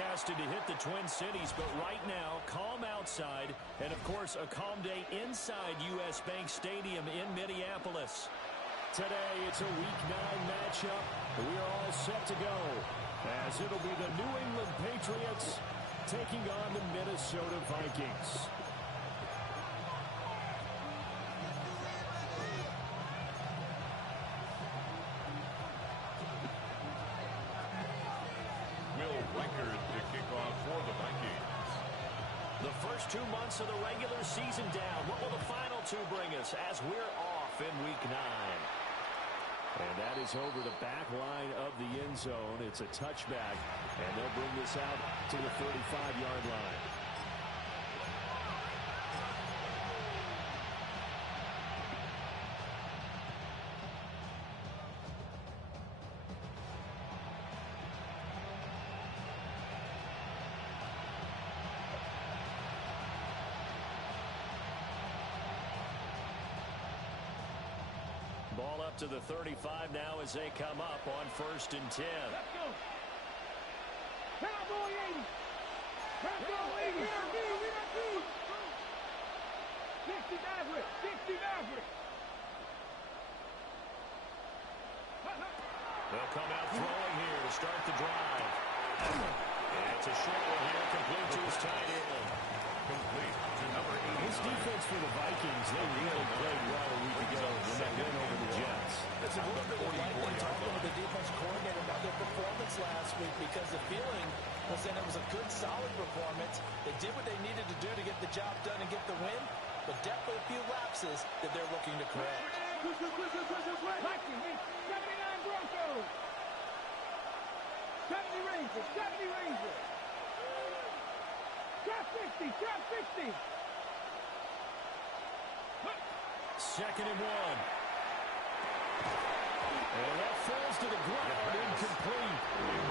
forecasted to hit the Twin Cities, but right now, calm outside, and of course, a calm day inside U.S. Bank Stadium in Minneapolis. Today, it's a Week 9 matchup. We are all set to go, as it'll be the New England Patriots taking on the Minnesota Vikings. To kick off for the Vikings. The first 2 months of the regular season down. What will the final two bring us as we're off in Week 9? And that is over the back line of the end zone. It's a touchback, and they'll bring this out to the 35-yard line. Ball up to the 35 now as they come up on 1st and 10. Let's go. Cowboy 80. Cowboy 80. We are 60 Maverick. 60 Maverick. They'll come out throwing here to start the drive. And it's a short one here, complete to his tight end. Complete to number 8. This defense for the Vikings, they really played well a week ago when they win over the Jets. It's a little bit like they talking with the defense coordinator about their performance last week, because the feeling was that it was a good, solid performance. They did what they needed to do to get the job done and get the win, but definitely a few lapses that they're looking to correct. Vikings, 79 Broncos. 70 Rangers. 70 Rangers. Drop 60. Drop 60. 2nd and 1. And that falls to the ground, incomplete.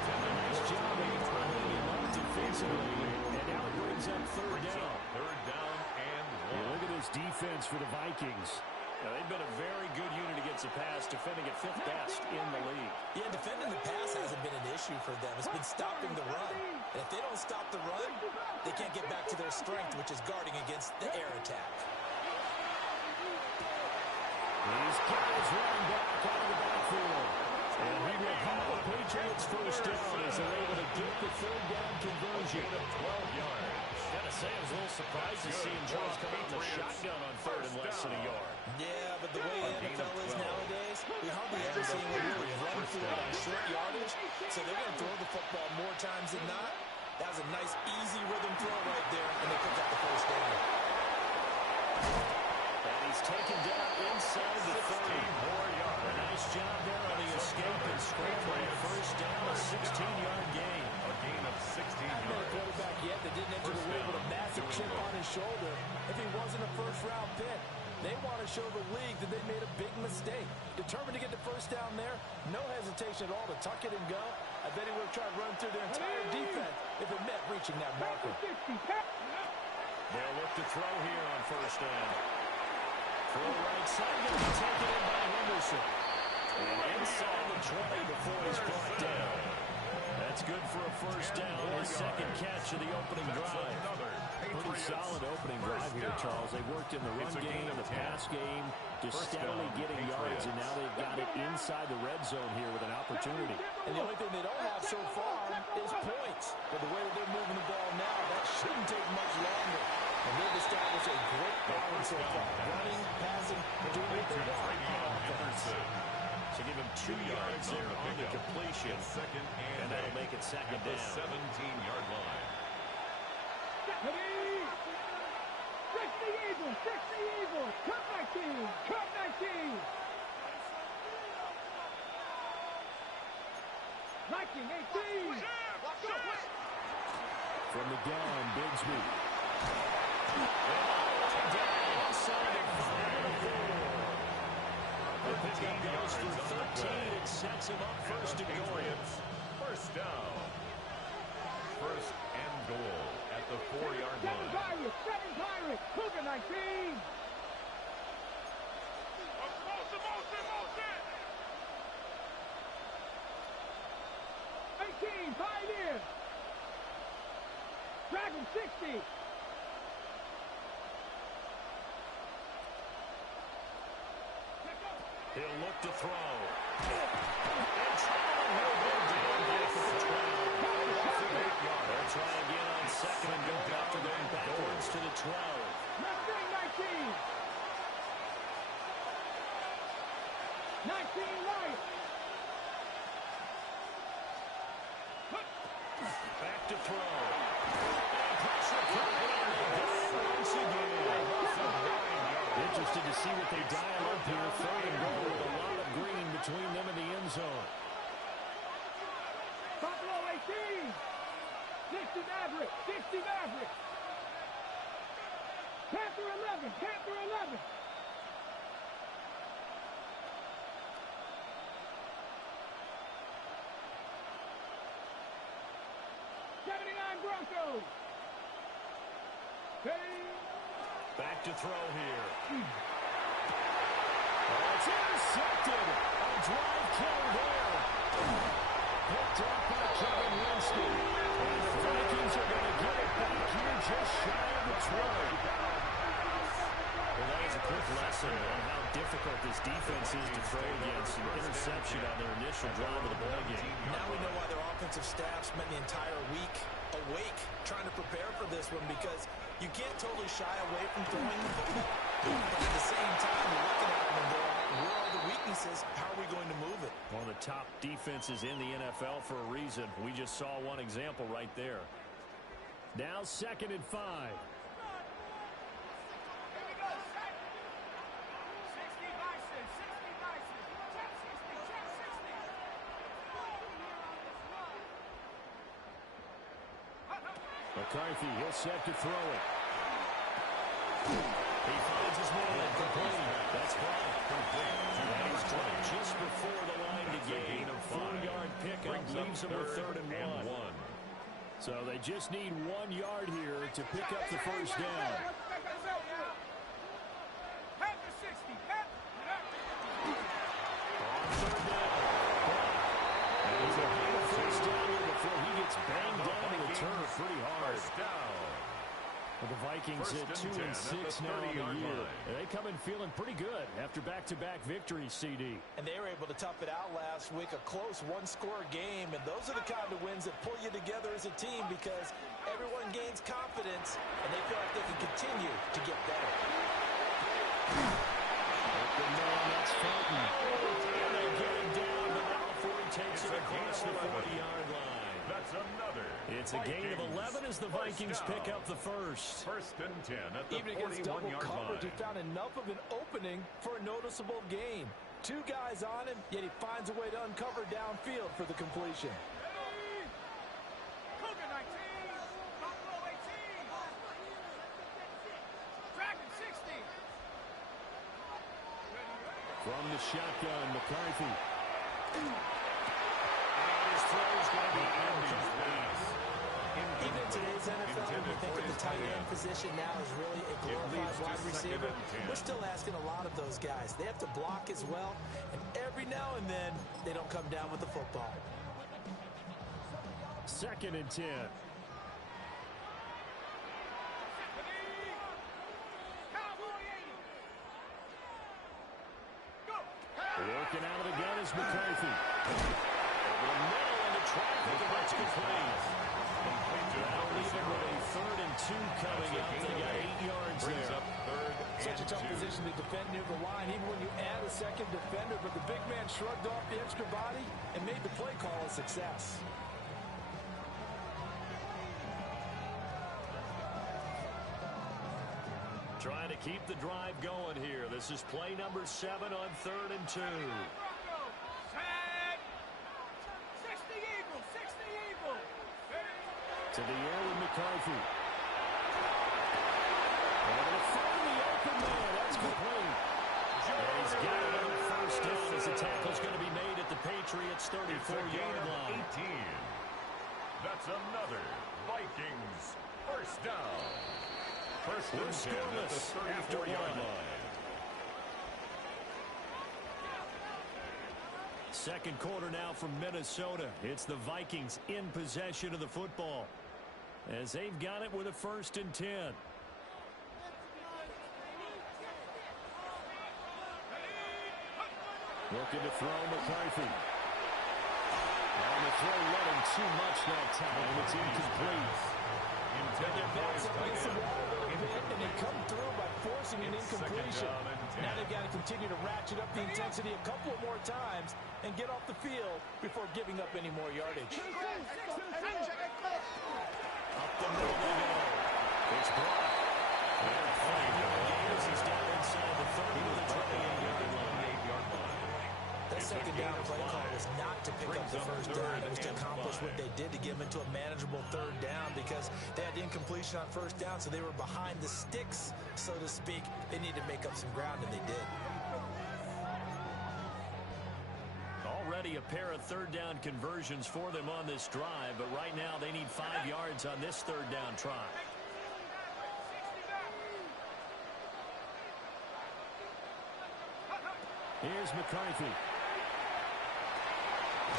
A nice job of tying him up defensively. And now it brings up 3rd down. 3rd down and 1. Look at this defense for the Vikings. Now, they've been a very good unit against the pass, defending at 5th best in the league. Yeah, defending the pass hasn't been an issue for them. It's been stopping the run. And if they don't stop the run, they can't get back to their strength, which is guarding against the air attack. He's got his running back out of the backfield. And he will have the Patriots first down as they're able to get the 3rd down conversion. 12 yards. Gotta say, I was a little surprised to see him Charles come out in the shotgun on 3rd and less than a yard. Yeah, but the way the NFL is nowadays, we hardly ever see him really run through it on short yardage. So they're going to throw the football more times than not. That was a nice, easy rhythm throw right there, and they picked up the first down. And he's taken down inside the 30. More yards. A nice job there on the escape and scrambling. First down, a 16-yard gain. A gain of 16 yards. Not a quarterback yet that didn't enter the league with a massive chip on his shoulder. If he wasn't a first-round pick, they want to show the league that they made a big mistake. Determined to get the first down there, no hesitation at all to tuck it and go. I bet he would have tried to run through their entire defense if it meant reaching that marker. They'll look to throw here on 1st down. Throw right side, going to be taken in by Henderson. And inside the 20 before he's brought down. That's good for a first down. His 2nd catch of the opening drive. Pretty solid opening drive here, Charles. They worked in the run game, the pass game, just steadily getting yards, and now they've got it inside the red zone here with an opportunity. And the only thing they don't have so far is points. But the way that they're moving the ball now, that shouldn't take much longer. And they've established a great balance so far. Running, passing, doing what they want on offense. So give him 2 yards there on the completion. And that'll make it 2nd down. The 17-yard line. 60 Eagles! 60 Eagles! Cut 19! Cut 19! Viking 18! From the gun, Bigsby. Inside the 5 The pickup goes for 13. It sets him up 1st and goal. First down. 1st and goal at the 4-yard line. 7 Pirates! Cougar 19! Pioneers! Drag him 60. He'll look to throw. And traveling will go down there for the 12. They'll try again on second and goal after going backwards to the 12. Let's bring 19. 19 right. Back to throw. And pressure coming on the goal once again. Interested to see what they dial up here. Third and goal with a lot of green between them and the end zone. Buffalo 18. 60 Maverick. 60 Maverick. Panther 11. Panther 11. Broncos. Back to throw here. Oh, it's intercepted. A drive kill there. Picked up by Kevin Winston. And the Vikings are going to get it back here just shy of the 20. Well, that is a quick lesson on how difficult this defense is to throw against. An interception on their initial drive of the ball game. Now we know why their offensive staff spent the entire week awake trying to prepare for this one, because you can't totally shy away from throwing the football. But at the same time, you're looking at them and going, where are the weaknesses? How are we going to move it? One of the top defenses in the NFL for a reason. We just saw one example right there. Now 2nd and 5. McCarthy, he'll set to throw it. He finds his man. Complete. That's blocked. And he's dropped just before the line to gain. A 4-yard pickup leaves him with 3rd and 1. So they just need 1 yard here to pick up the first down. On 3rd down. And he's a first down here before he gets banged down to the turf pretty hard. Well, the Vikings at 2-6 now on the year. They come in feeling pretty good after back-to-back victories, CD. And they were able to tough it out last week, a close one-score game. And those are the kind of wins that pull you together as a team, because everyone gains confidence and they feel like they can continue to get better. Open man, that's Fulton. And they get him down, but now Ford takes it across the 40-yard line. That's another. It's a gain of 11 as the Vikings pick up the first. 1st and 10 at the 41-yard line. Even against double coverage, he found enough of an opening for a noticeable gain. 2 guys on him, yet he finds a way to uncover downfield for the completion. From the shotgun, McCarthy. His throw's going to be Even in today's NFL, we think of the tight end position now as really a glorified wide receiver. We're still asking a lot of those guys. They have to block as well, and every now and then, they don't come down with the football. 2nd and 10. Working out of the gun is McCarthy. Over the middle into traffic, and that's complete. That'll leave it with a 3rd and 2 coming up. They got 8 yards there. Such a tough position to defend near the line, even when you add a second defender, but the big man shrugged off the extra body and made the play call a success. Trying to keep the drive going here. This is play number 7 on 3rd and 2. To the air with McCarthy. Over the front of the open man. That's complete. And he's got it on 1st down as the tackle's going to be made at the Patriots' 34-yard line. 18. That's another Vikings 1st down. 1st and 10 at the 34-yard line. 2nd quarter now from Minnesota. It's the Vikings in possession of the football. as they've got it with a 1st and 10. Looking to throw McCarthy. And the throw led him too much that time. It's incomplete. They're bouncing against the wall a little bit, and they come through by forcing an incompletion. Now they've got to continue to ratchet up the intensity a couple more times and get off the field before giving up any more yardage. Up the middle they go. It's blocked. And 5-yard gain as he's down inside the 30 to the 28-yard line. That second down play call was not to pick up the first down. It was to accomplish what they did to get them into a manageable 3rd down because they had incompletion on 1st down, so they were behind the sticks, so to speak. They needed to make up some ground, and they did. Already a pair of 3rd down conversions for them on this drive, but right now they need 5 yards on this 3rd down try. Here's McCarthy.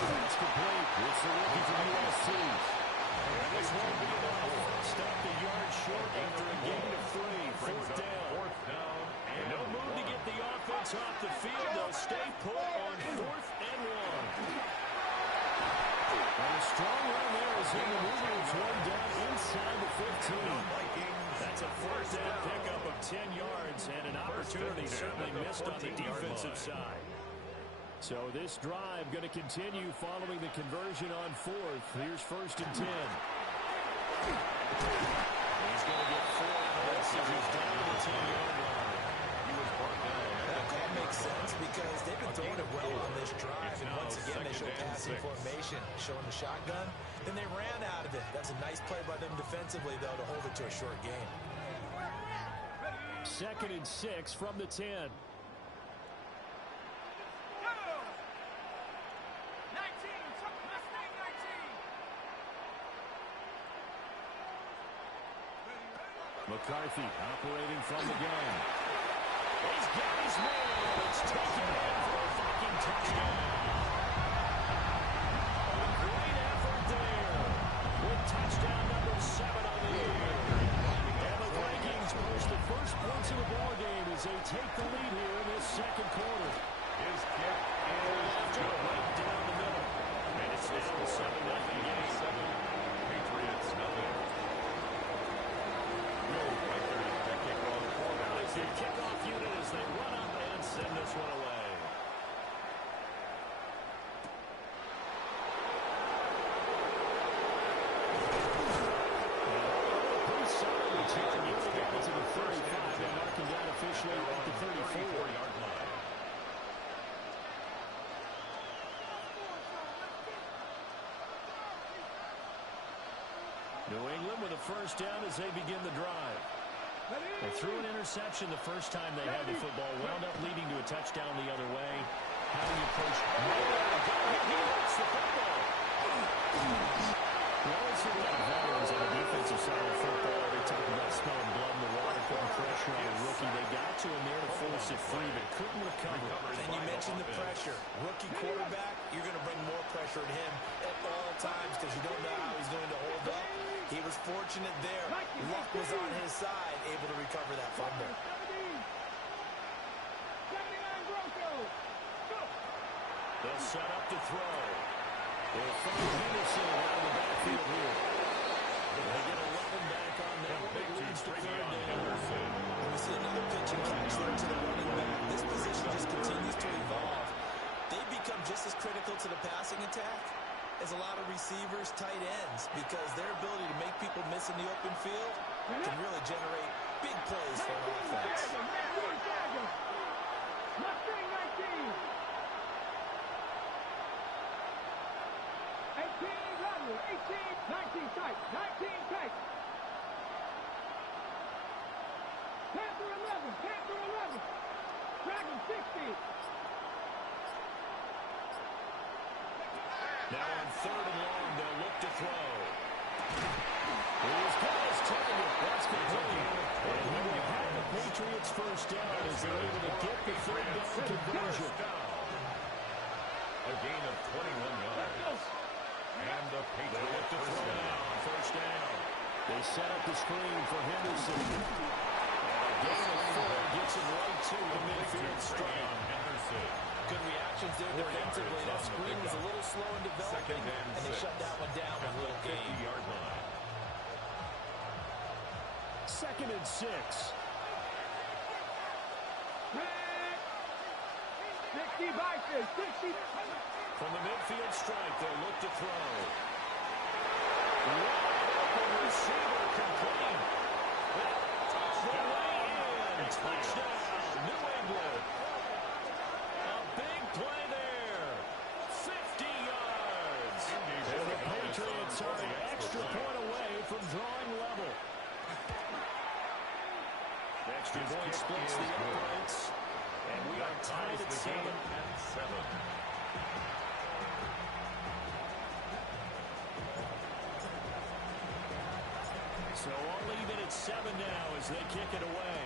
That's complete. It's the rookie from USC. And this won't be enough. Stop the yard short after a gain of 3. 4th down. And no move to get the offense off the field. They'll stay put on 4th and 1. And a strong run there as he maneuvers one down inside the 15. That's a 4th down pickup of 10 yards and an opportunity certainly missed on the defensive side. So this drive going to continue following the conversion on 4th. Here's 1st and 10. He's going to get 4 out of this as he's down to the 10-yard line. That call makes sense because they've been throwing it well on this drive, and once again they show passing formation, showing the shotgun. Then they ran out of it. That's a nice play by them defensively, though, to hold it to a short gain. 2nd and 6 from the 10. McCarthy operating from the gun. He's got his man. It's taken in for a Viking touchdown. Great effort there with touchdown number 7 on the year. And the Vikings post the first points of the ball game as they take the lead here in this 2nd quarter. His kick is good. Right down the middle. And it's now a 7-0 game. Patriots nothing. The kickoff unit as they run up and send this one away. Pretty solid return. You look out to the 35 and marking down officially at the 34-yard line. New England with a 1st down as they begin the drive. Well, through an interception the first time they had the football, wound up leading to a touchdown the other way. How do you approach? He hits the football. Well, it's a lot of veterans on the defensive side of football. They talk about spilling blood in the water, putting pressure on a rookie. They got to him there to force it free, but couldn't recover. And you mentioned the pressure. Rookie quarterback, you're going to bring more pressure to him at all times because you don't know how he's going to hold up. He was fortunate there. Luck was on his side, able to recover that fumble. They'll set up to throw. They'll find Henderson out of the backfield here. They get 11 back on that. Big leads to 3rd down. We see another pitch and catch there to the running back. This position just continues to evolve. They become just as critical to the passing attack as a lot of receivers, tight ends, because their ability to make people miss in the open field can really generate big plays for an offense. Mustang 19. 18, 19 tight, 19 tight. Panther 11. Dragon 60. Now on 3rd and long, they'll look to throw. He's got his target. That's complete. And he will have the Patriots 1st down as they're able to get the 3rd down conversion. A gain of 21 yards. And the Patriots to throw now on 1st down. They set up the screen for Henderson. And a gain of 4 gets him right to the midfield stripe. Henderson. Good reactions there defensively. That screen was a little slow in developing, and they shut that one down with a little gain. 50-yard line. 2nd and 6. 60 Vikings, 60. From the midfield stripe, they'll look to throw. Wide open receiver complete. That's the way in. Touchdown, New England. A big play there. 50 yards. And the Patriots are an extra point away from drawing level. Extra point splits the uprights. And we are tied at 7. So all even at 7 now as they kick it away.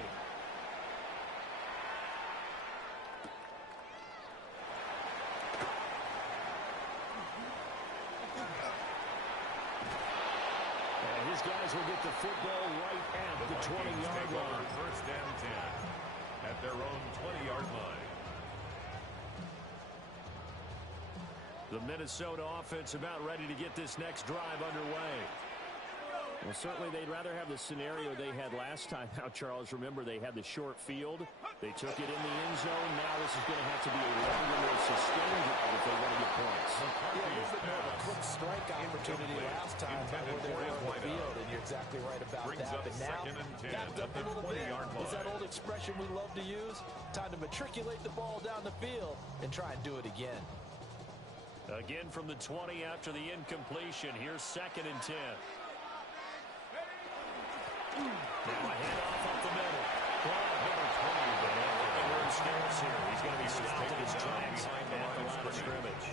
And his guys will get the football right at the 20-yard line. 1st and 10. At their own 20-yard line. The Minnesota offense about ready to get this next drive underway. Well, certainly they'd rather have the scenario they had last time. Now, Charles, remember they had the short field. They took it in the end zone. Now this is going to have to be a longer, more sustained drive if they want to get points. Yeah, a little bit more of a quick strike opportunity last time by where they were on the field, and you're exactly right about that. But now, backed up a little bit. It's that old expression we love to use. Time to matriculate the ball down the field and try and do it again. Again from the 20 after the incompletion. Here's 2nd and 10. Now a handoff up the middle. He's going to be stopped in his tracks at the line of scrimmage.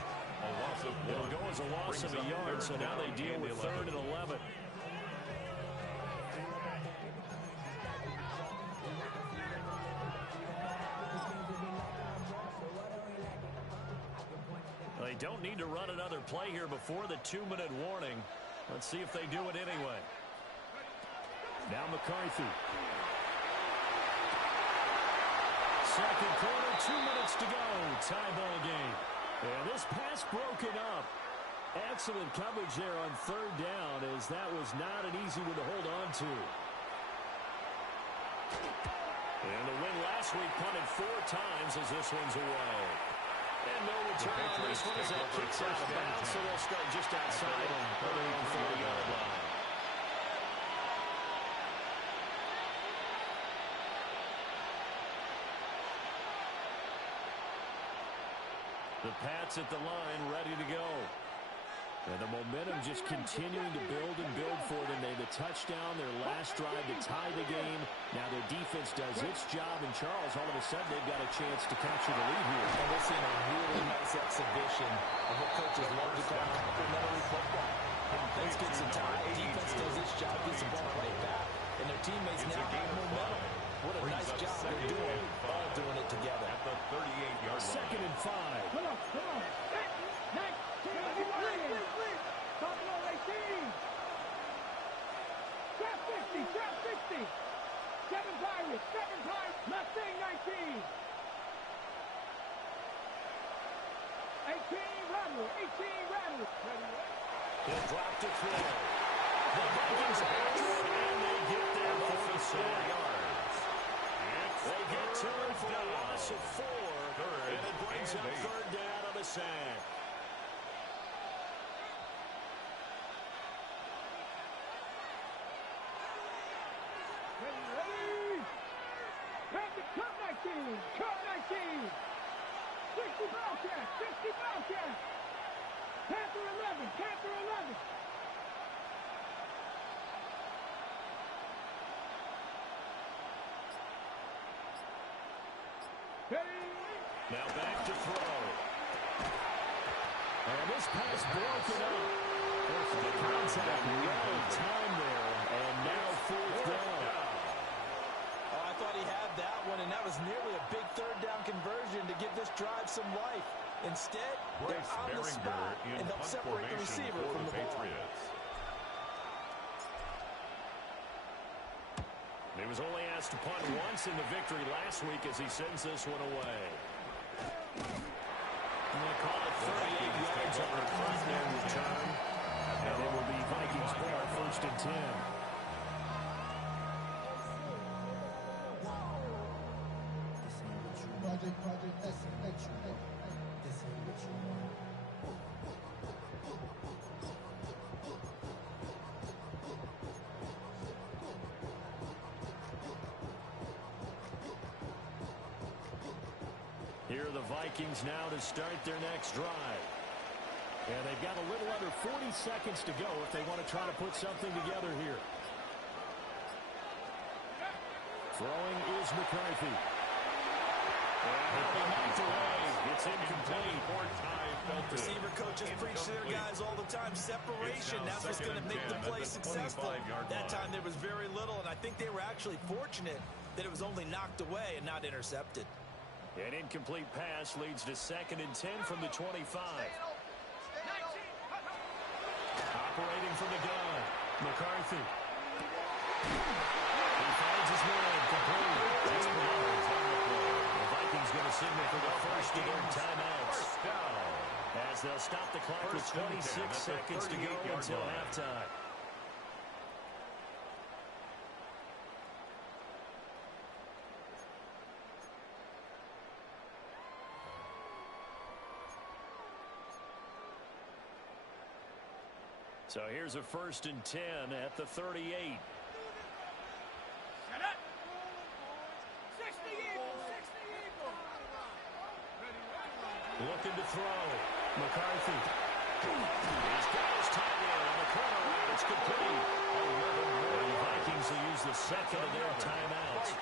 It'll go as a loss of a yard, so now they deal with 3rd and 11. They don't need to run another play here before the 2-minute warning. Let's see if they do it anyway. Now McCarthy. 2nd quarter, 2 minutes to go. Tie ball game. And this pass broken up. Excellent coverage there on 3rd down, as that was not an easy one to hold on to. And the win last week punted 4 times as this one's away. And no return on this one as that kicks out of bounds, so they'll start just outside on their own 40-yard line. The Pats at the line, ready to go. And the momentum just continuing to build and build for them. They had the touchdown, their last drive to tie the game. Now their defense does its job, and Charles, all of a sudden, they've got a chance to capture the lead here. And we're seeing a really nice exhibition of what coaches love to call complementary football. Offense gets a tie, defense does its job, gets the ball right back, and their teammates now have momentum. What a nice job they're doing, all doing it together. At the 38-yard line. 2nd and 5. Come on, come on. 19, Buffalo 18. Trap 60, trap 60. 7 Pirates, Mustang 19. 18 Rattle. He'll drop to throw. The Vikings after it, and they get there for the 4 yards. They get to it for a loss of 4, and it brings up 3rd down on the sack. Cut 19. 60 Bobcats. Panther 11. Now back to throw. And this pass broken up. The contact well timed there, and now 4th down. Oh, I thought he had that one, and that was nearly a big 3rd down conversion to give this drive some life. Instead, they're on the spot and help separate the receiver from the ball. He was only asked to punt once in the victory last week as he sends this one away. And they call it 38 yards on the punt there in return. And it will be Vikings ball, 1st and 10. Here are the Vikings now to start their next drive. And they've got a little under 40 seconds to go if they want to try to put something together here. Throwing is McCarthy. And he knocked away. It's incomplete. Receiver coaches preach to their guys all the time. Separation, that's what's going to make the play successful. That time there was very little, and I think they were actually fortunate that it was only knocked away and not intercepted. An incomplete pass leads to 2nd and 10 from the 25. Operating from the gun, McCarthy. He finds his man, complete. That's Bernard on the play. The Vikings going to signal for the first of their timeouts. As they'll stop the clock with 26 seconds to go until halftime. So here's a 1st and 10 at the 38. Looking to throw. McCarthy. He's got his tight end on the corner route. It's complete. The Vikings will use the 2nd of their timeouts.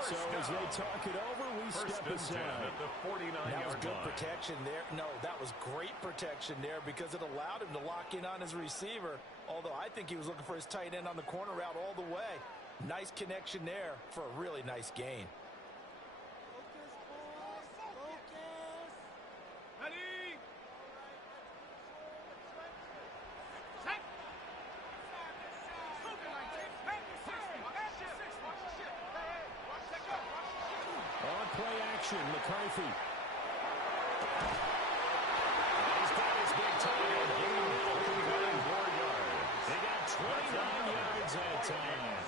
So as they talk it over, we step aside. That was good protection there. No, that was great protection there because it allowed him to lock in on his receiver. Although I think he was looking for his tight end on the corner route all the way. Nice connection there for a really nice gain. McCarthy. He's got his big time. They got 29 yards that time.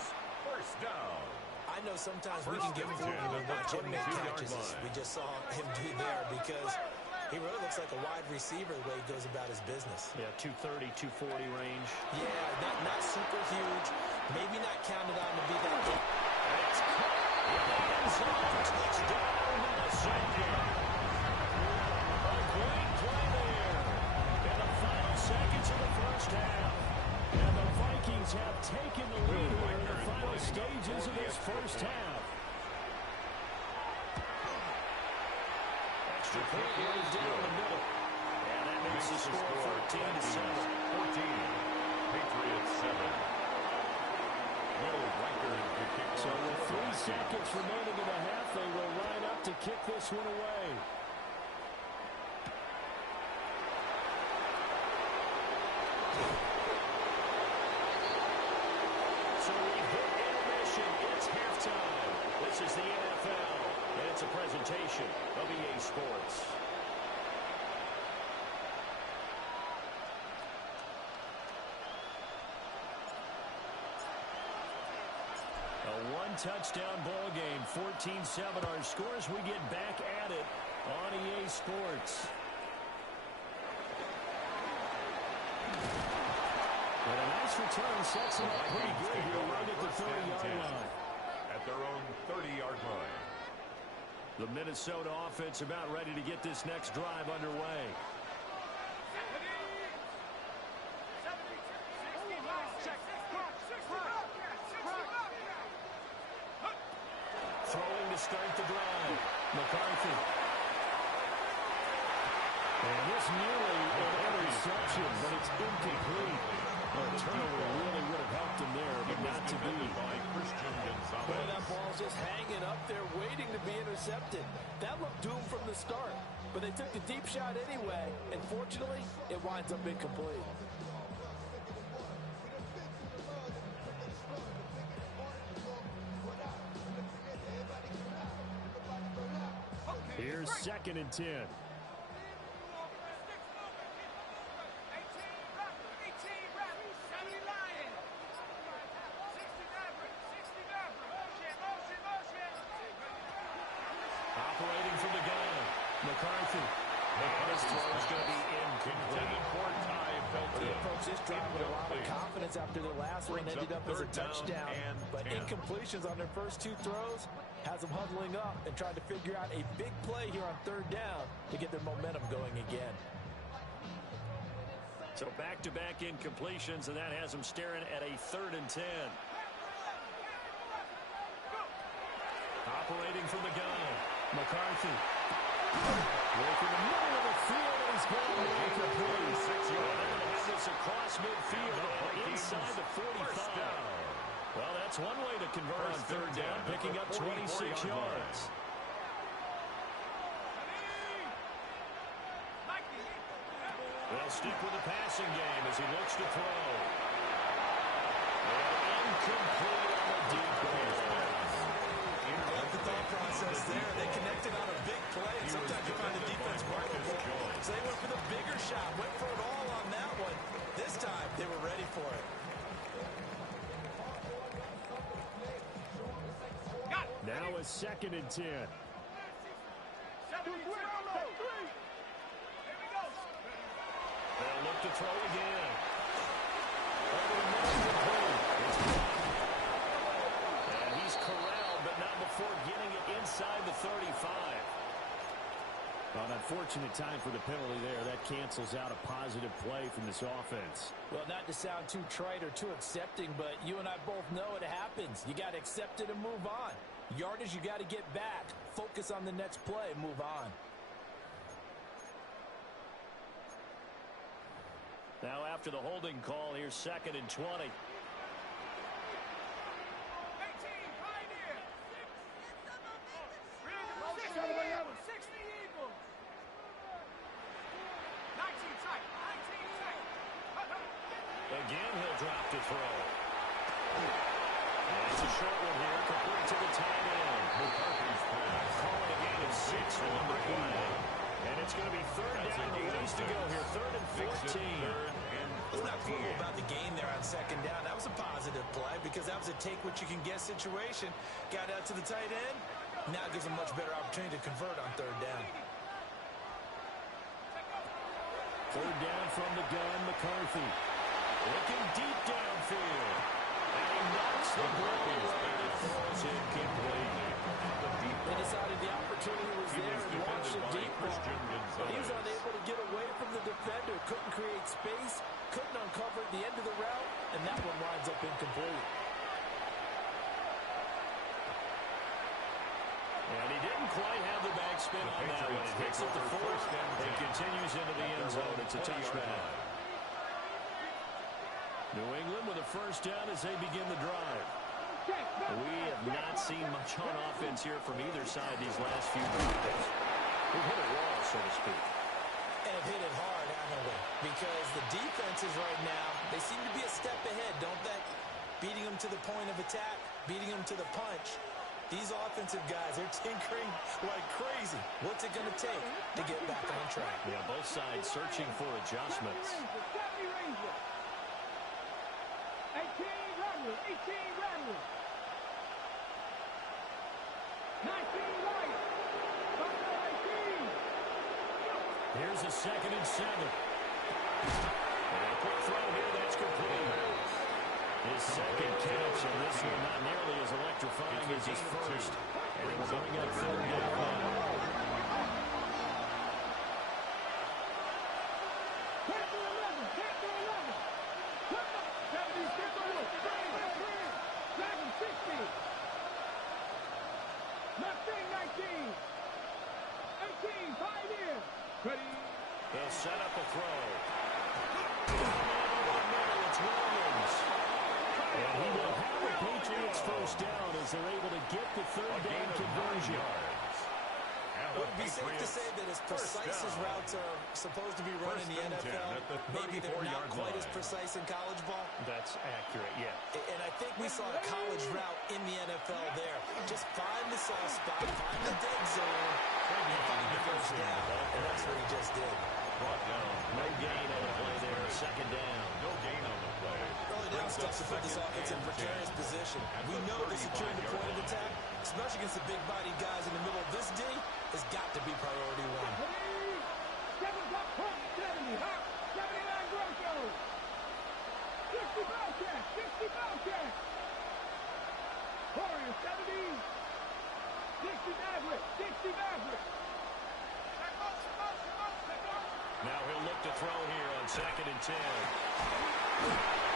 1st down. I know sometimes we can get fooled when we watch him make catches. We just saw him do there because he really looks like a wide receiver the way he goes about his business. Yeah, 230, 240 range. Yeah, not super huge. Maybe not counted on to be that big. It's caught. Touchdown. A great play there in the final seconds of the 1st half. And the Vikings have taken the lead here in the final stages of this 1st half. Extra point goes down the middle. And that makes the score 14-7. 14. Patriots 7. So with 3 seconds remaining in the half, they will line up to kick this one away. So we've hit intermission. It's halftime. This is the NFL, and it's a presentation of EA Sports. Touchdown ball game, 14-7 our scores. We get back at it on EA Sports. And a nice return sets them up pretty good here right at the 30-yard line. At their own 30-yard line. The Minnesota offense about ready to get this next drive underway. Throwing to start the drive. McCarthy. And this nearly an interception, but it's incomplete. A turnover really would have helped him there, but not to be. Boy, that ball's just hanging up there, waiting to be intercepted. That looked doomed from the start, but they took the deep shot anyway, and fortunately, it winds up incomplete. Here's 2nd and 10. Operating from the gun, McCarthy. And his throw is going to be incomplete. They approached this drive with a lot of confidence after their last one ended up as a touchdown. But incompletions on their first 2 throws has them huddling up and trying to figure out a big play here on 3rd down to get their momentum going again. So back-to-back incompletions, and that has them staring at a 3rd and 10. Operating from the gun, McCarthy. Working the middle of the field, and he's going to make a play. They're going to have this across midfield and inside the 45. Well, that's one way to convert on 3rd down, picking up 26 yards. They'll stick with the passing game as he looks to throw. Incomplete on the deep ball. I like the thought process there. They connected on a big play, and sometimes you find the defense vulnerable. So they went for the bigger shot, went for it all on that one. This time, they were ready for it. Now a 2nd and 10. They'll look to throw again. Over the middle, and he's corralled, but not before getting it inside the 35. Well, an unfortunate time for the penalty there. That cancels out a positive play from this offense. Well, not to sound too trite or too accepting, but you and I both know it happens. You got to accept it and move on. Yardage, you got to get back. Focus on the next play. Move on. Now after the holding call, here's 2nd and 20. Again, he'll drop to throw. And it's a short one here, complete to the tight end. Calling a gain of 6 for number 8. And it's going to be 3rd down, a ways to go here, 3rd and 14. What's not cool about the gain there on 2nd down? That was a positive play because that was a take-what-you-can-get situation. Got out to the tight end. Now gives them much better opportunity to convert on 3rd down. 3rd down from the gun, McCarthy. Looking deep downfield. And he knocks the ball away. It falls incomplete. They decided the opportunity was there and launched it deep. He was unable to get away from the defender. Couldn't create space. Couldn't uncover at the end of the route. And that one winds up incomplete. And he didn't quite have the backspin on that one. It hits at the 4th and continues into the end zone. It's a touchback. New England with a 1st down as they begin the drive. We have not seen much on offense here from either side these last few drives. We've hit a wall, so to speak. And have hit it hard, haven't we? Because the defenses right now, they seem to be a step ahead, don't they? Beating them to the point of attack, beating them to the punch. These offensive guys, they're tinkering like crazy. What's it going to take to get back on track? Yeah, both sides searching for adjustments. 18 Radley. 19 White. 19. Here's a 2nd and 7. And a quick throw here, that's complete. His 2nd catch, and this one not nearly as electrifying as his 1st. And it will bring up 3rd down. They'll set up a throw. It's Williams. And he will have the Patriots 1st down as they're able to get the 3rd down conversion. It would be safe to say that as precise as routes are supposed to be run in the NFL, maybe they're not quite as precise in college ball. That's accurate, yeah. And I think like we saw a college route in the NFL there. Just find the soft spot, find the dead zone, and find the first down. And that's what he just did. No gain on the play there. Second down. No gain on the play. Early down stuff to put this offense in precarious position. We know the securing the point of attack, especially against the big-bodied guys in the middle of this D, has got to be priority one. 70, hop, 79 Grosso. 60 ball check, 60 ball check. Warrior, 70. 60 Maverick, 60 Maverick. Now he'll look to throw here on 2nd and 10.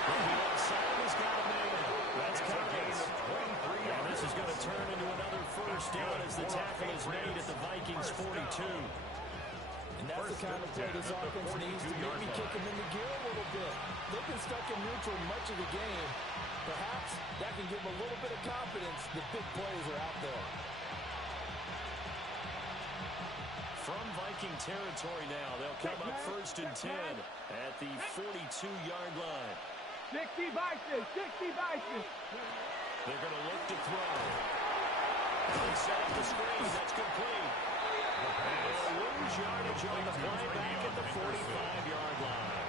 From the outside, he's got a man. That's Collins. And this is going to turn into another first down as the tackle is made at the Vikings 42. And that's the kind of play this offense needs to maybe kick them into gear a little bit. They've been stuck in neutral much of the game. Perhaps that can give them a little bit of confidence that big plays are out there. From Viking territory now, they'll come up 1st and 10 at the 42-yard line. 60 Vikings, 60 Vikings. They're going to look to throw. They set up the screen. That's complete. And they'll lose yardage on the play back at the 45-yard line.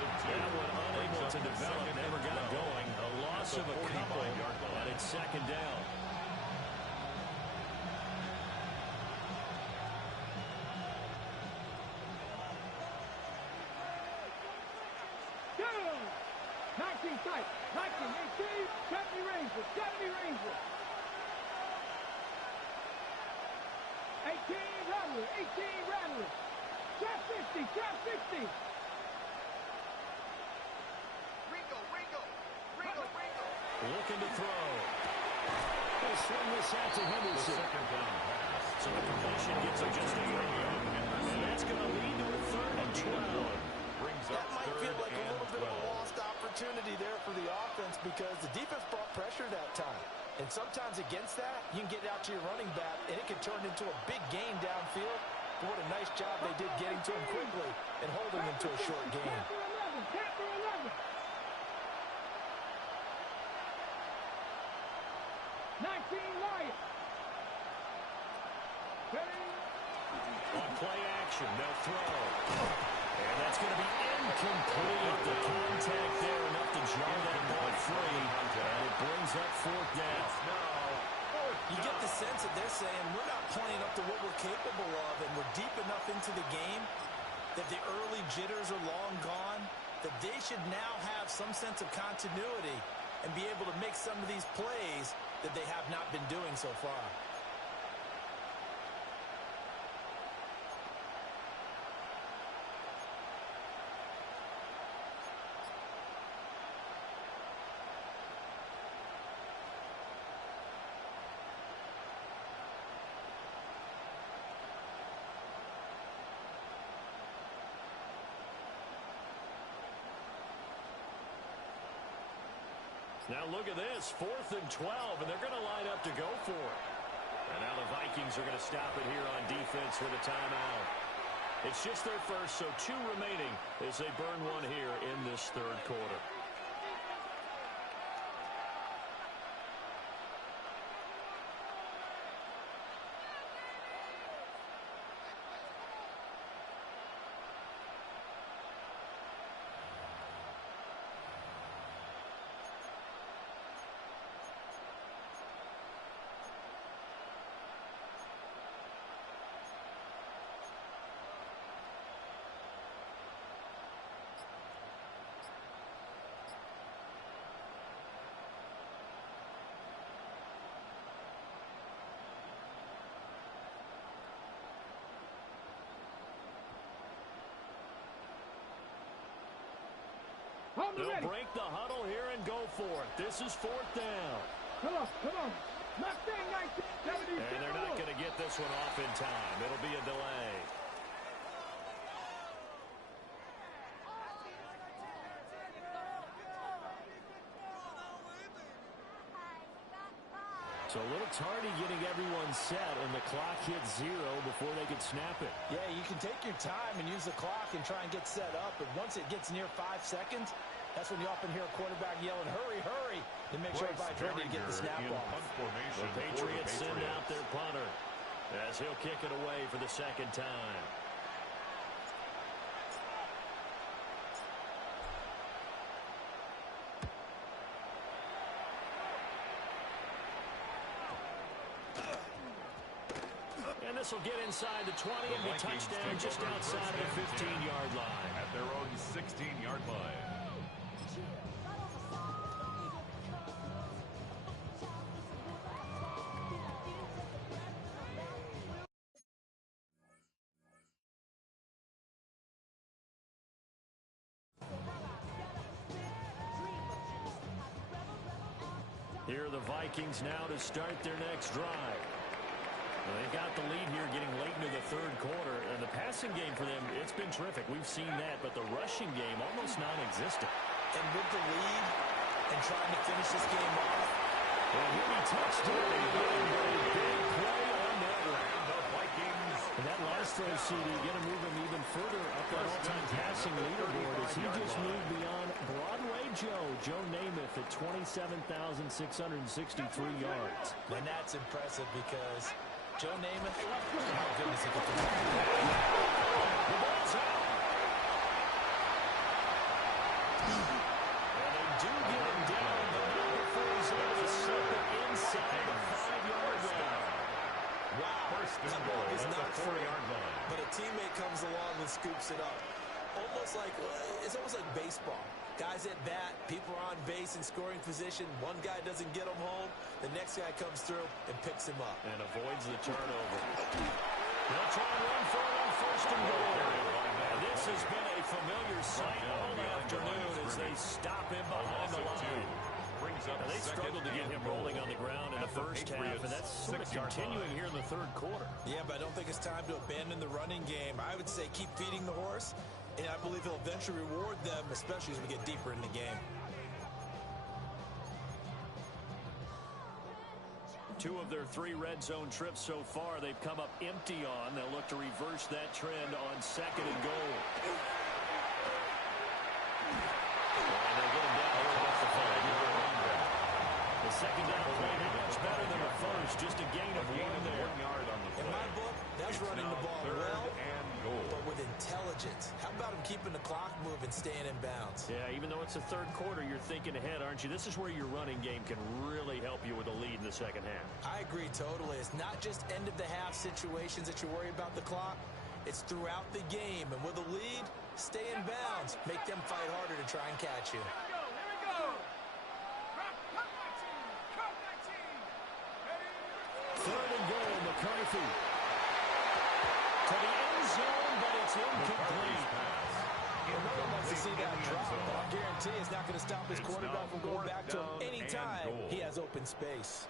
That one unable to develop, never got going. A loss of a couple, and it's 2nd down. Go! 19 tight, 19, 18, 70 Rangers, 70 Rangers. 18 Rattler, 18 Rattler. Trap 60, trap 60. Looking to throw. They swing this out to Henderson. So the completion gets him just a yard. And that's going to lead to a 3rd and 12. That might feel like a little bit of a lost opportunity there for the offense because the defense brought pressure that time. And sometimes against that, you can get out to your running back, and it can turn into a big gain downfield. But what a nice job they did getting to him quickly and holding him to a short gain. Chapter 11. 19 Lions. On play action, they'll throw. And that's going to be incomplete. The contact there enough to jar that ball free. And it brings up 4th down. You get the sense that they're saying we're not playing up to what we're capable of, and we're deep enough into the game that the early jitters are long gone, that they should now have some sense of continuity and be able to make some of these plays that they have not been doing so far. Now look at this, 4th and 12, and they're going to line up to go for it. And now the Vikings are going to stop it here on defense with a timeout. It's just their first, so 2 remaining as they burn one here in this 3rd quarter. They'll break the huddle here and go for it. This is 4th down. Come on. Mustang 1970. And they're not going to get this one off in time. It'll be a delay. So a little tardy getting everyone set, and the clock hits 0 before they could snap it. Yeah, you can take your time and use the clock and try and get set up, but once it gets near 5 seconds, That's when you often hear a quarterback yelling, hurry, hurry, to make sure everybody's ready to get the snap off. The Patriots send out their punter as he'll kick it away for the second time. And this will get inside the 20 and be touchdown just outside of the 15-yard line. At their own 16-yard line. Here are the Vikings now to start their next drive. Well, they got the lead here getting late into the third quarter, and the passing game for them, it's been terrific. We've seen that, but the rushing game almost non-existent. And with the lead and trying to finish this game off. And here he touched it. A big play on that one. The Vikings. And that last throw, CD, going to move him even further up that all-time passing leaderboard as he just moved beyond Broadway Joe Namath at 27,663 yards. And that's impressive because Joe Namath, my goodness, he could throw. The ball's out. And they do get him down, but not before he's able to slip it inside the 5-yard line. Wow, that ball is not free, but a teammate comes along and scoops it up. It's almost like baseball. Guys at bat, people are on base in scoring position. One guy doesn't get him home. The next guy comes through and picks him up. And avoids the turnover. They'll try and run for it on first and goal. And this has been a familiar sight all afternoon as they stop him behind the line. Now, they struggled to get him rolling on the ground in the first half, and that's sort of continuing here in the third quarter. Yeah, but I don't think it's time to abandon the running game. I would say keep feeding the horse, and I believe he'll eventually reward them, especially as we get deeper in the game. Two of their 3 red zone trips so far they've come up empty on. They'll look to reverse that trend on second and goal. And they get him down here off the 5-yard line. The second down play much better than the first. Just a gain of 1 there. 1 yard on the play. In my book, that's running the ball well, but with intelligence. How about him keeping the clock moving, staying in bounds? Yeah, even though it's the third quarter, you're thinking ahead, aren't you? This is where your running game can really help you with a lead in the second half. I agree totally. It's not just end-of-the-half situations that you worry about the clock. It's throughout the game. And with a lead, stay in bounds. Make them fight harder to try and catch you. Here we go. Cut that team. Third and goal, McCarthy. To the end zone, but it's incomplete. No one wants to see that drop, but I guarantee it's not going to stop his quarterback from going back to him any time he has open space.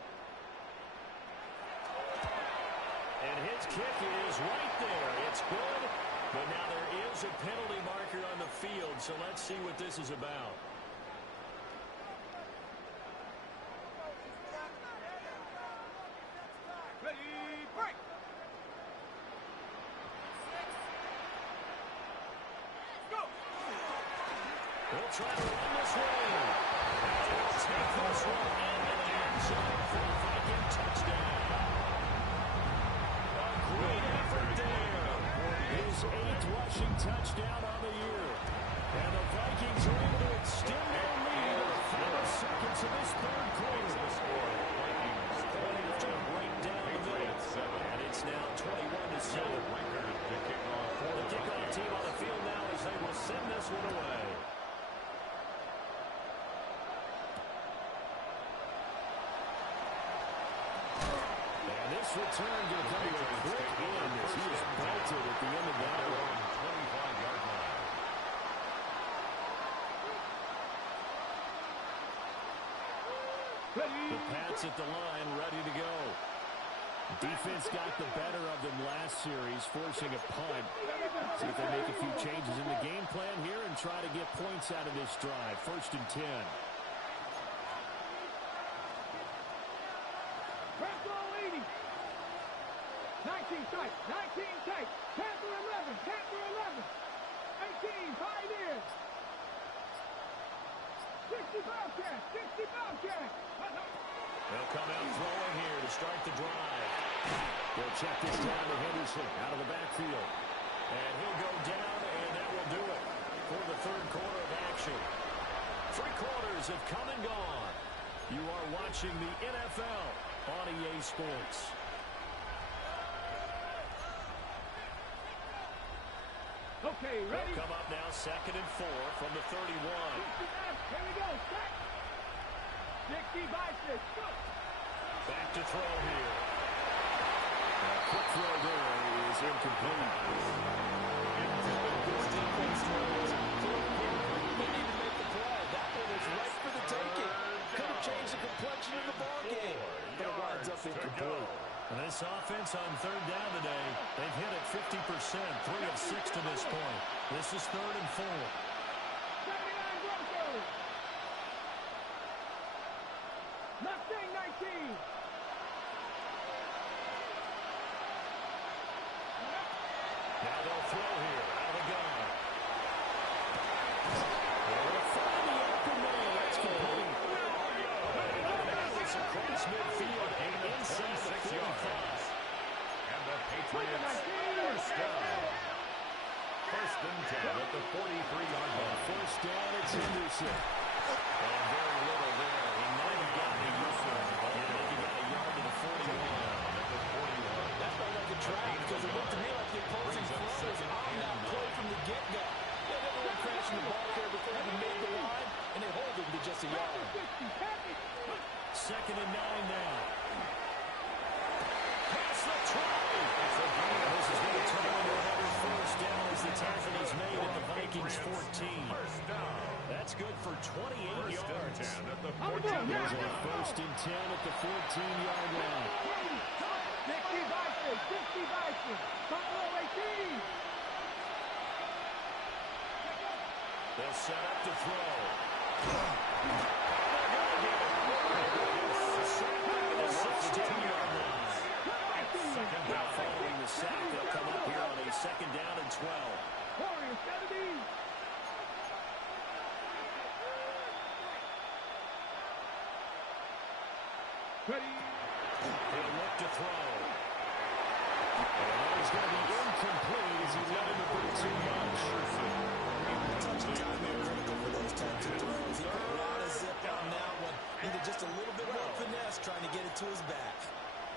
And his kick is right there. It's good, but now there is a penalty marker on the field, so let's see what this is about. Ready, break. Go. We'll try to run this one. They'll take this one into the end zone for a Viking touchdown. A great effort there. His 8th rushing touchdown on the year. And the Vikings are able to extend their lead in the final seconds of this third quarter. After a breakdown the middle. And it's now 21-7. The kickoff team on the field now as they will send this one away. And this return going to come to a quick end as he is belted at the end of that one. 25-yard line. The Pats at the line, ready to go. Defense got the better of them last series, forcing a punt. See if they make a few changes in the game plan here and try to get points out of this drive. 1st and 10. Press ball 80. 19 tight. 19 tight. Panther 11. Panther 11. 18. 5 years. 60 Bobcats, 60 Bobcats. They'll come out throwing here to start the drive. They'll check this down to Henderson out of the backfield. And he'll go down, and that will do it for the third quarter of action. 3 quarters have come and gone. You are watching the NFL on EA Sports. Okay, ready? They'll come up now, 2nd and 4 from the 31. 60 Here we go. Set. 60 by 6. Go. Back to throw here. Quick throw there is incomplete. They need to make the play. That one was right for the taking. Could have changed the complexion of the ball game, but it winds up incomplete. This offense on 3rd down today, they've hit it 50%, 3 of 6 to this point. This is 3rd and 4. 79 Broncos. Mustang 19. Now they'll throw here, out of the gun. They'll find the open man. That's complete. That was across midfield and inside the 45. And the Patriots first down. 1st and 10 at the 43-yard line. First down, it's Henderson. And very little there. He might have gotten a yard. I think he got a yard to the 41. That felt like a trap because it looked to me like the opposing front was on that play from the get-go. They never went crashing the ball carrier before having made the line, and they hold him to just a yard. 2nd and 9 now. Pass the try. This is going to turn into another first down as the tackle is made at the Vikings 14. That's good for 28 yards. At the There's a 1st and 10 at the 14-yard line. 60 by 6. 60 by 6. Buffalo 18. They'll set up to throw. Now following the sack, they'll come up here on a 2nd down and 12. Warriors 70. Ready? He'll look to throw. And he's going to be incomplete as he let him a bit too much. Touch and time there critical for those types of throws. He put a lot of zip on that one. Needed just a little bit more finesse trying to get it to his back.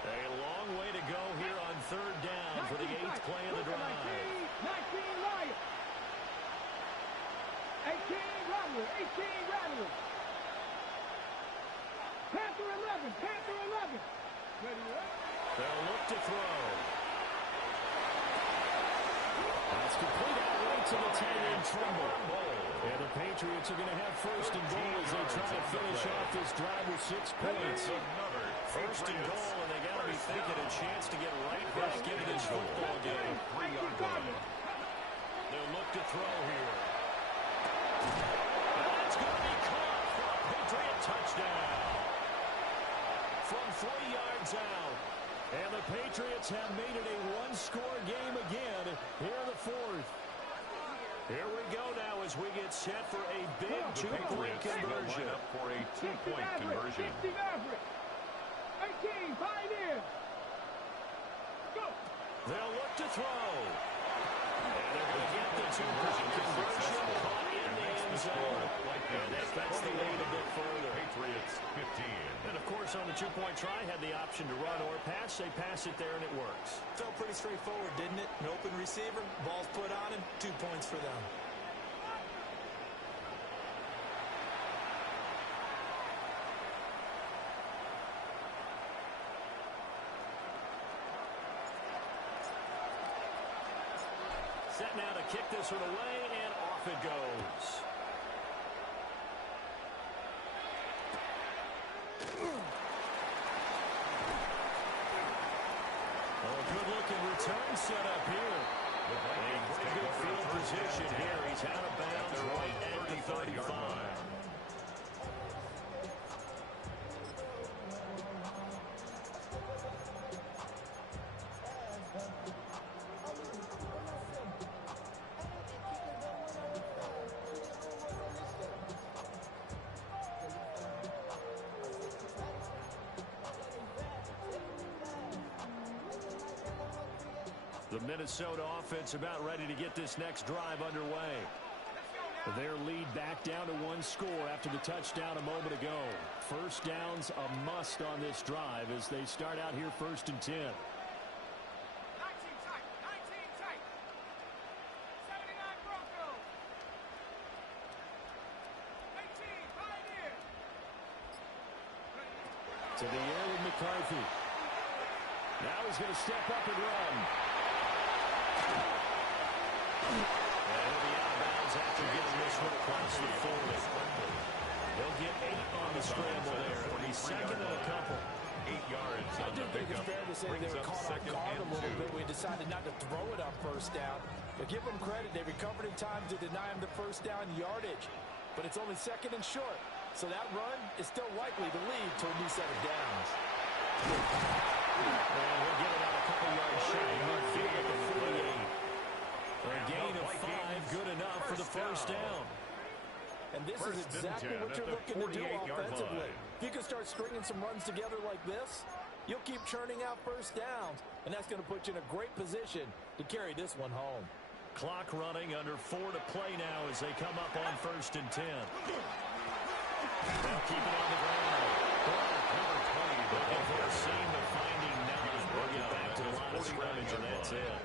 A long way to go here on 3rd down for the 8th play of the drive. 19 Lions. 18 Rattler. 18 Rattler. Panther 11. Panther 11. Ready, up? They'll look to throw. That's complete out right to the tight end Trumbull. And the Patriots are going to have 1st and goal as they try to finish off this drive with 6 points. 1st and goal, and they got to be thinking a chance to get right back into this football game. They'll look to throw here. And that's going to be caught for a Patriot touchdown. From 3 yards out. And the Patriots have made it a one-score game again here in the 4th. Here we go now as we get set for a big two-point conversion. For a 2-point conversion. 60 Maverick. 18 Pioneer. Go. They'll look to throw. And they're going to get the two-point conversion caught in the end zone. And that cuts the lead a bit further. Patriots 15. And of course on the two-point try had the option to run or pass. They pass it there and it works. Felt pretty straightforward, didn't it? An open receiver, ball's put on him, 2 points for them. Set now to kick this one away, and off it goes. Good-looking return set up here. A pretty good field position here. He's out of bounds right at the 35. The Minnesota offense about ready to get this next drive underway. Their lead back down to 1 score after the touchdown a moment ago. First down's a must on this drive as they start out here 1st and 10. 19 tight. 19 tight. 79 Broncos. 18 Pioneers. To the air with McCarthy. Now he's going to step up and run. And he'll be out of bounds after getting this one across the 40. He'll get 8 on the scramble there. It'll be second and a couple. 8 yards I on do the think it's pickup. fair to say they Brings were up caught off second guard a and little 2. bit. We decided not to throw it on first down. But give them credit. They recovered in time to deny him the first down yardage. But it's only second and short. So that run is still likely to lead to a new set of downs. And we'll get it out a couple yards shy. Midfield at the 48. A gain of 5, good enough for the first down. And this is exactly what you're looking to do offensively. If you can start stringing some runs together like this, you'll keep churning out first downs, and that's going to put you in a great position to carry this one home. Clock running, under 4 to play now as they come up on 1st and 10. They'll keep it on the ground. Number 20. Looking for a seam to finding 9. We'll get back to the line of scrimmage, and that's it.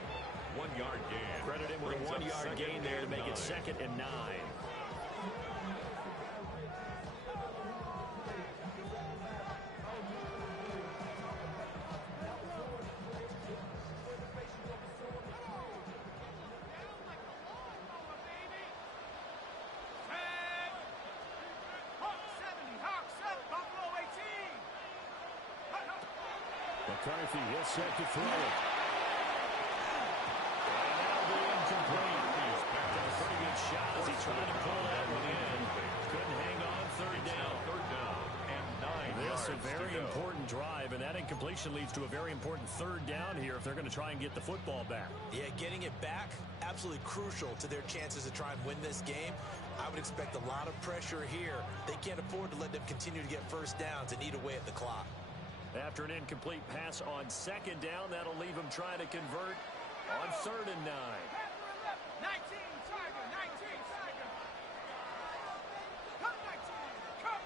1 yard gain. Credit him with a 1-yard gain there to make it 2nd and 9. McCarthy, he'll set to throw it. And that'll be incomplete. He's picked up a pretty good shot as he tried to pull that one in. Couldn't hang on, 3rd down. 3rd down and 9 yards. This a very important drive, and that incompletion leads to a very important 3rd down here if they're going to try and get the football back. Yeah, getting it back, absolutely crucial to their chances to try and win this game. I would expect a lot of pressure here. They can't afford to let them continue to get first downs and eat away at the clock. After an incomplete pass on 2nd down, that'll leave them trying to convert on 3rd and 9. 19 Tiger. 19 Tiger. Come 19. Come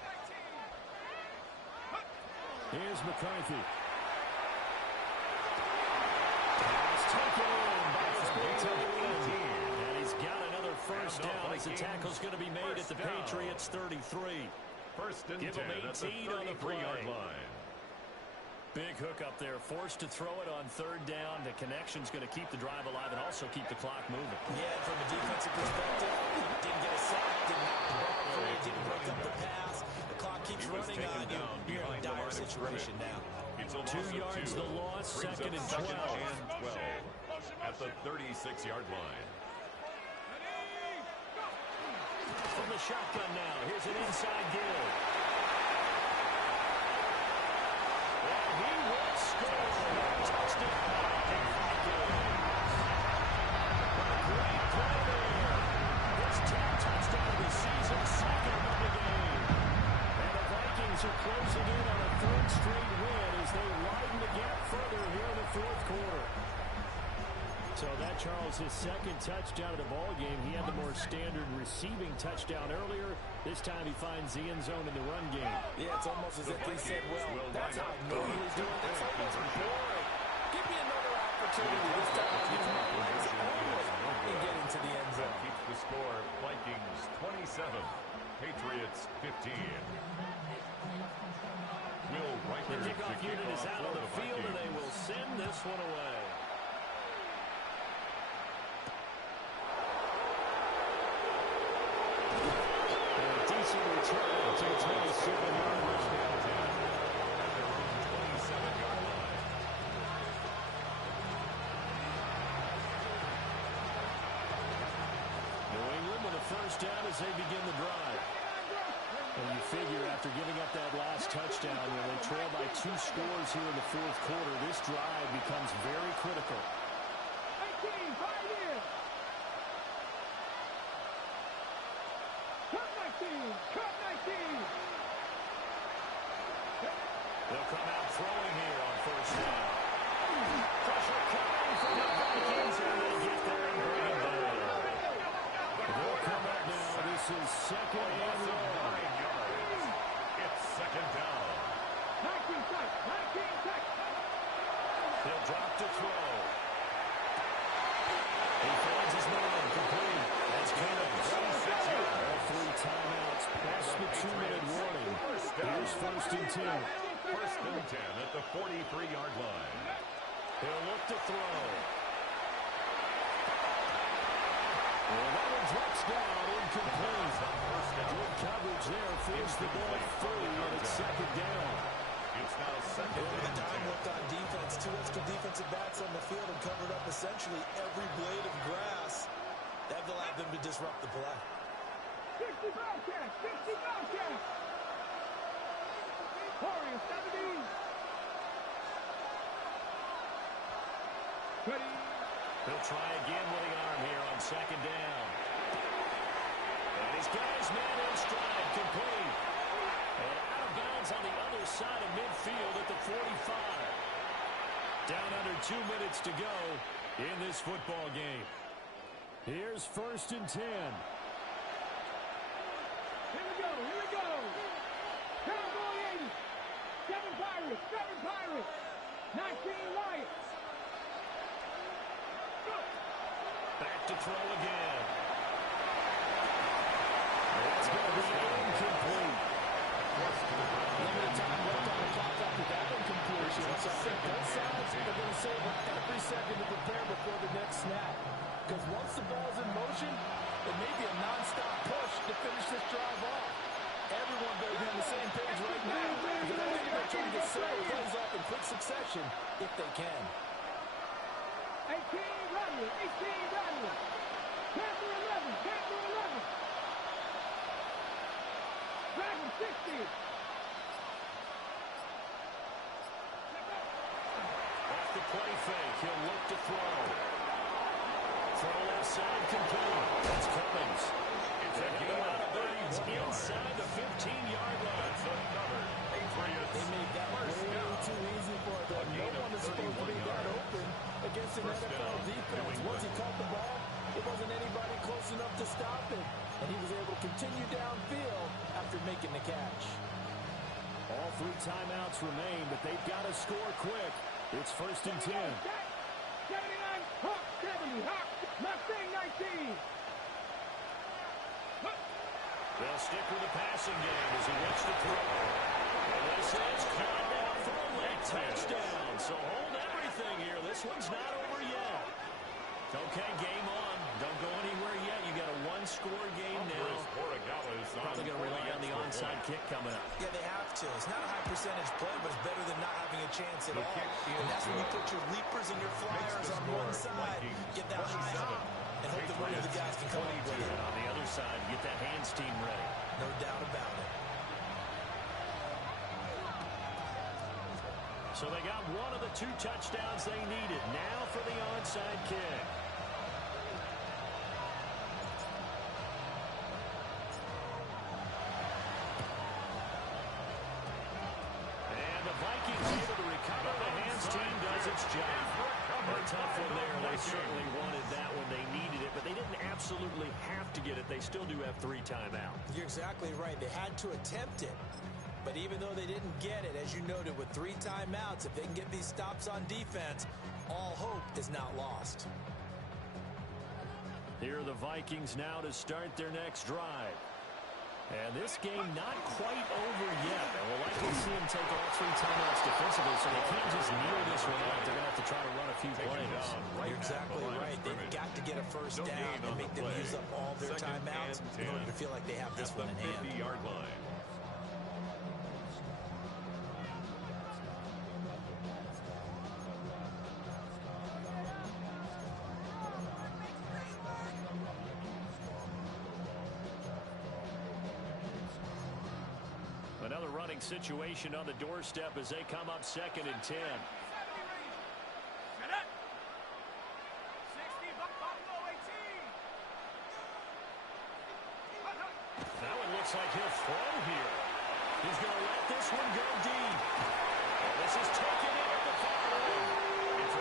19. Here's McCarthy. Pass taken in by his big tight end. And he's got another first down as the tackle's going to be made at the Patriots 33. 1st and Give 10 him at the 18 on the play. 33-yard line. Big hook up there, forced to throw it on 3rd down. The connection's going to keep the drive alive and also keep the clock moving. Yeah, from a defensive perspective, didn't get a sack, didn't knock the ball free, didn't break up the pass. The clock keeps running on you. You're in a dire situation now. 2 yards the loss, 2nd and 12. At the 36-yard line. From the shotgun now, here's an inside give. And he will score. Touchdown. Great play there. His 10th touchdown of the season, 2nd of the game. And the Vikings are closing in on a 3rd straight win as they widen the gap further here in the 4th quarter. So that, Charles, his 2nd touchdown of the ball game. He had the more standard receiving touchdown earlier. This time he finds the end zone in the run game. Yeah, it's almost as if they said, well, that's how I normally do it. That's almost boring. Give me another opportunity. This time I'll use my legs only and get into the end zone. Keeps the score. Vikings 27, Patriots 15. Will Riker, The kickoff unit is out on the field, and they will send this one away. Return to 27-yard line. New England with a first down as they begin the drive. And you figure after giving up that last touchdown, when they trail by 2 scores here in the 4th quarter, this drive becomes very critical. 18 Pioneers. Come 19. Come 19. They'll come out throwing here on first down. Pressure coming from the Vikings, and they get there and bring it down. They'll come up now. This is second and long. It's second down. 19 touch, 19 touch. He'll drop to throw. He finds his man complete. That's Cummings. All 3 timeouts plus the 2-minute warning. Here's first and 10. First and 10 at the 43-yard line. He'll look to throw. Well, that one drops down, incomplete. Good coverage there, forced the ball through, and it's second down. It's now second Over the and time 10. looked on defense, 2 extra defensive backs on the field and covered up essentially every blade of grass. That allowed them to disrupt the play. 60 Bobcats, 60 Bobcats. Warriors 70. Ready. He'll try again with the arm here on second down. And he's got his man in stride, complete. And out of bounds on the other side of midfield at the 45. Down under 2 minutes to go in this football game. Here's first and 10. Here we go, here we go. Cowboy 80. 7 Pirates, 7 Pirates. 19 Lions. Back to throw again. That's going to be incomplete. Limited time left on the clock after that incompletion. So I think both sides are going to save every second to prepare before the next snap. Because once the ball's in motion, it may be a non-stop push to finish this drive off. Everyone better be on the same page right now. Because I think they're trying to get several plays off in quick succession if they can. 18 Rodley, 18 Rodley. Panther 11, Panther 11. Dragon 60. Off the play fake, he'll look to throw. Throw left side complete. That's Cummings. It's a And gain of out of 31 bounds yards. inside the 15-yard line. That's another Patriots. They made that First way down. too easy for them. No one is supposed to be that open against an First NFL down, defense. New Once he England. caught the ball, it wasn't anybody close enough to stop it. And he was able to continue downfield after making the catch. All 3 timeouts remain, but they've got to score quick. It's first and 10. 79 Hawk 70. Hawk Mustang 19. They'll stick with the passing game as he looks to throw. And this is caught down for a late touchdown. So hold everything here. This one's not over yet. Okay, game on. Don't go anywhere yet. You got a 1-score game now. Probably going to rely on the onside kick coming up. Yeah, they have to. It's not a high percentage play, but it's better than not having a chance at all. And that's when you put your leapers and your flyers on one side, get that high hop, and hope that one of the guys can come up with it. And on the other side, get that hands team ready. No doubt about it. So they got one of the 2 touchdowns they needed. Now for the onside kick. And the Vikings able to recover. The hands team does its job. A tough one there. They certainly wanted that one. They needed it, but they didn't absolutely have to get it. They still do have 3 timeouts. You're exactly right. They had to attempt it. But even though they didn't get it, as you noted, with 3 timeouts, if they can get these stops on defense, all hope is not lost. Here are the Vikings now to start their next drive. And this game not quite over yet. And we'll likely see them take all 3 timeouts defensively, so they can't just kneel this one out. They're going to have to try to run a few plays. You're exactly right. They've got to get a first down and make them use up all their timeouts in order to feel like they have this one in hand. 50-yard line. Another running situation on the doorstep as they come up second and 10. That one looks like he'll throw here. He's going to let this one go deep. And this is taken in at the far end. It's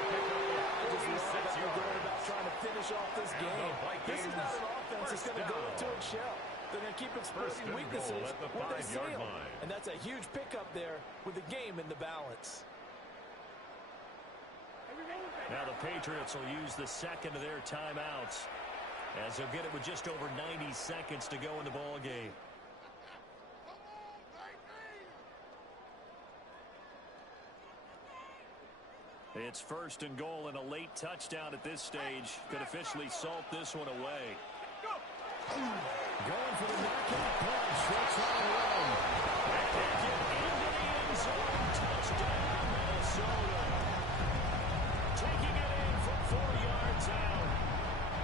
just going to go into its shell. They're going to keep exposing weaknesses when they see them. And that's a huge pickup there with the game in the balance. Now the Patriots will use the second of their timeouts as they'll get it with just over 90 seconds to go in the ball game. It's first and goal, and a late touchdown at this stage could officially salt this one away. Going for the knockout punch. That's on the run. Into the end zone. Touchdown, Minnesota. Taking it in from 4 yards out.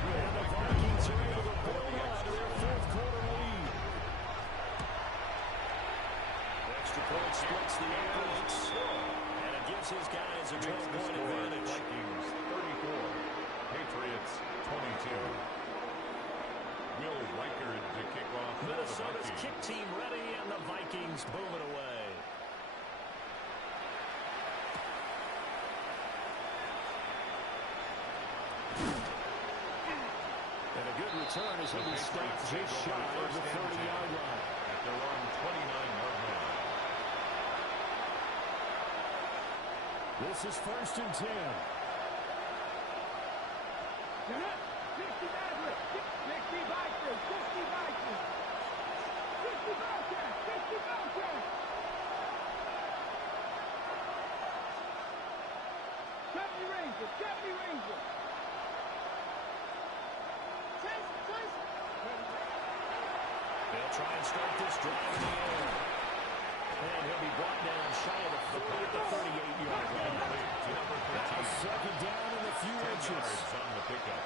And the Vikings are able to build on to their fourth quarter lead. Extra point splits the airways. And it gives his guys a 12-point advantage. Vikings 34, Patriots 22. Will Reichard to kick off. Minnesota's kick team ready, and the Vikings boom it away. And a good return as he'll be stopped just shy of the 30-yard line. At their own 29-yard line. This is first and 10. 60 Maverick. 60 Vikings. 60 Vikings. 60 Vikings. 60 Vikings. 70 Rangers. 70 Rangers. They'll try and start this drive in the air. And he'll be brought down shy of the 38-yard line. Now second down in a few 10 inches. yards on the pickup.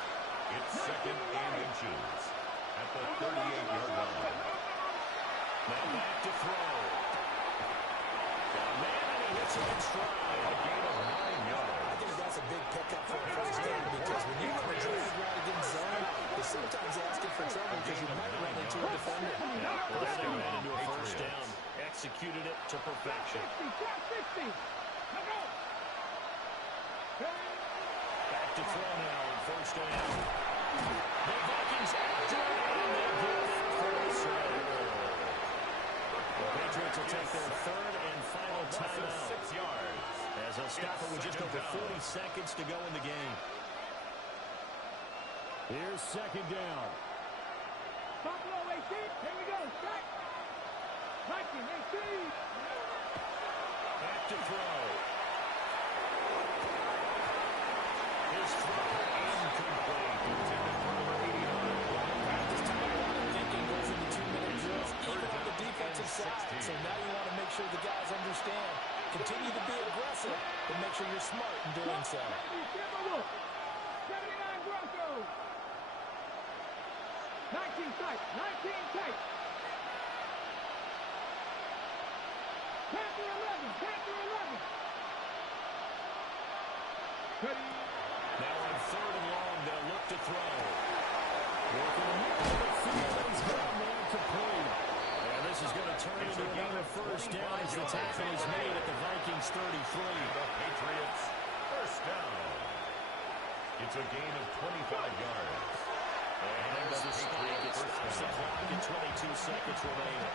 It's second and inches at the 38-yard line. Now back to throw. Got a man, and he hits it in stride. A gain of 9 yards. I think that's a big pickup for a first down because when you run a drag route against zone, you're sometimes asking for trouble because you might run into a defender. Well, they ran into a first down. Executed it to perfection. 60. Let's go. Back to throw now on first down. The Vikings after it, and they get it first. The Patriots will take their third and final timeout 6 yards. as they'll stop it with just over 40 seconds to go in the game. Here's second down. Buffalo 18. Here we go. Strike. Viking 18. Back to throw. His throw incomplete. Practice time, a lot of thinking goes into 2-minute drills, even on the defensive side. So now you want to make sure the guys understand. Continue to be aggressive, but make sure you're smart in doing so. 79 Broncos. 19 tight. 19 tight. Panther 11. Panther 11. Now on third and long, they'll look to throw. Working the middle of the field, and he's got a man complete. And this is going to turn into another first down as the tackle is made at the Vikings 33. The Patriots first down. It's a gain of 25 yards. And there's the spike. It stops the clock at 22 seconds remaining.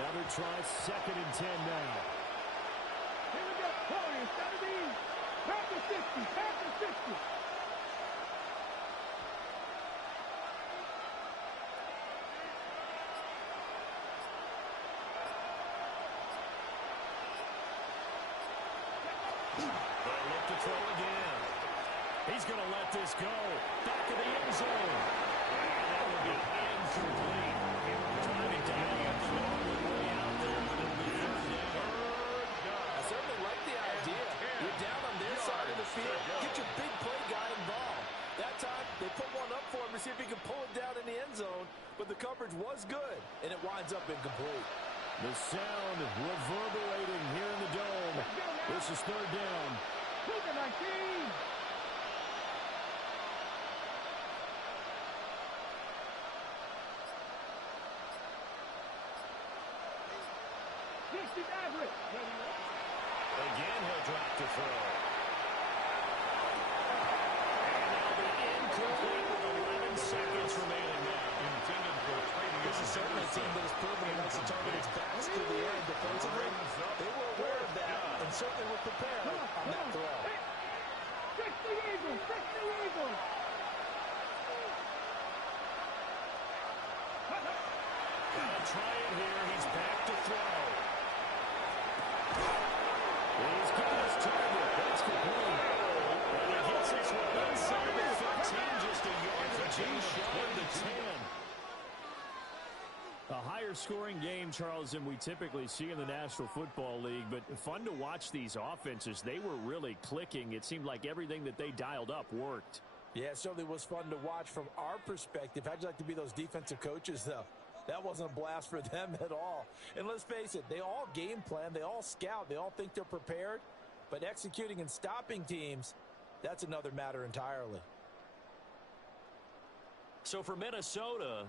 Another try, second and 10 now. Here we go. Warriors, 70. Panther 60. Panther 60. They'll look to throw again. He's going to let this go. Back of the end zone. And that will be incomplete. Driving down the long way out there, but it'll be third down. I certainly like the idea. You're down on their side of the field. Get your big play guy involved. That time, they put one up for him to see if he can pull it down in the end zone, but the coverage was good, and it winds up incomplete. The sound reverberating here in the dome. This is third down. Cougar 19. 60 Maverick. Again, he'll drop to throw. And that'll be incomplete with 11 seconds remaining now. Intended for trading. This is certainly a team that has proven it likes to target its backs to the end defensively. They were aware of that and certainly were prepared on that throw. 60 Eagles, 60 Eagles. Gotta try it here. He's back to throw. He's got his target. That's complete. And he gets this one inside the 15, just a yard or two toward the 10. A higher scoring game, Charles, than we typically see in the National Football League, but fun to watch these offenses. They were really clicking. It seemed like everything that they dialed up worked. Yeah, it certainly was fun to watch from our perspective. How'd you like to be those defensive coaches, though? That wasn't a blast for them at all. And let's face it, they all game plan, they all scout, they all think they're prepared. But executing and stopping teams, that's another matter entirely. So for Minnesota,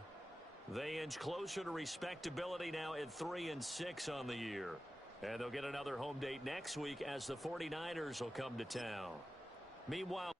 they inch closer to respectability now at 3-6 on the year. And they'll get another home date next week as the 49ers will come to town. Meanwhile,